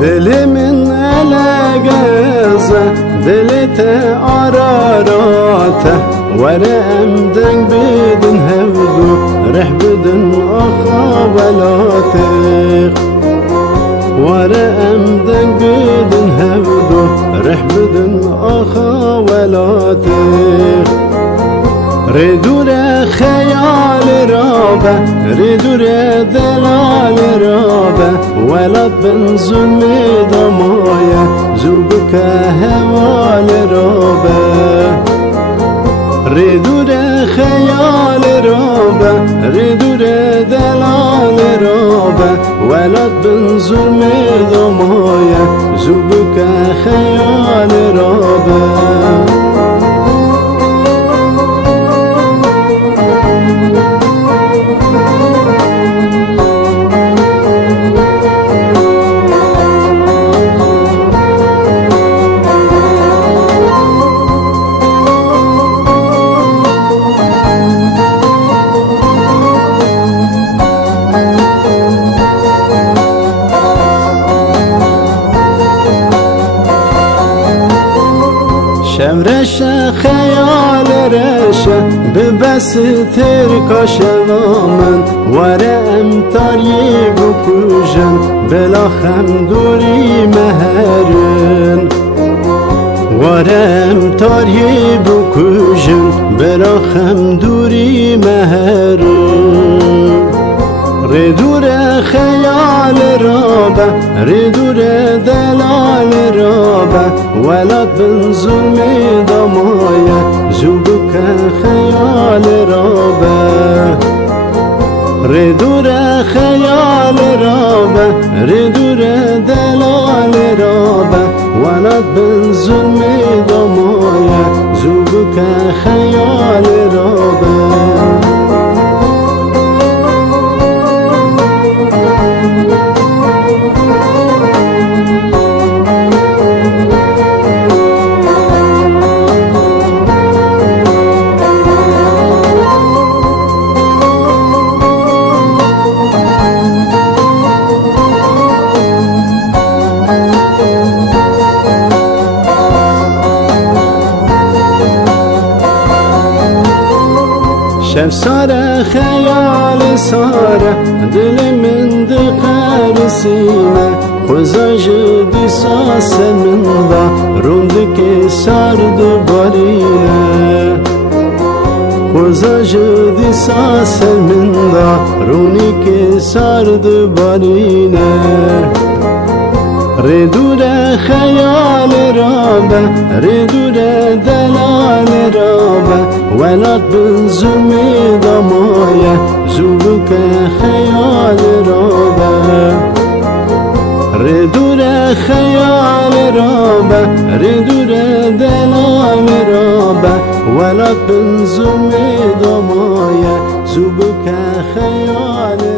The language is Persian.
دل من الگزه دلت آراراته ورم دنگ بدن هودو رح بدن آخا ولاتق ورم دنگ بدن هودو رح بدن آخا ولاتق ردور خیال رابه ردور دلال رابه ولد بن ظلم دمایه زوبک هوال رابه ردور خیال رابه ردور دلال رابه ولد بن ظلم دمایه زوبک خیال رابه شمرش خیال رشه ببس ترکا شوامن ورم تاری بکوژن بلاخم دوری مهرن ورم تاری بکوژن بلاخم دوری مهرن ردور خیال رابه ردور دلال رابه ولد بن ظلم دمایه زوبک خیال رابه ردور خیال رابه ردور دلال رابه ولد بن ظلم دمایه زوبک خیال رابه شب ساره خیال ساره دل من دقر سینه خوزا جدی ساس من دا روند که سرد بارینه خوزا جدی ساس من دا رونی که سرد بارینه ردور خیال رابه ردور دلال رابه ولد بن ظلم دمایه زوبک خیال رابه ردور خیال رابه ردور دلال رابه ولد بن ظلم دمایه زوبک خیال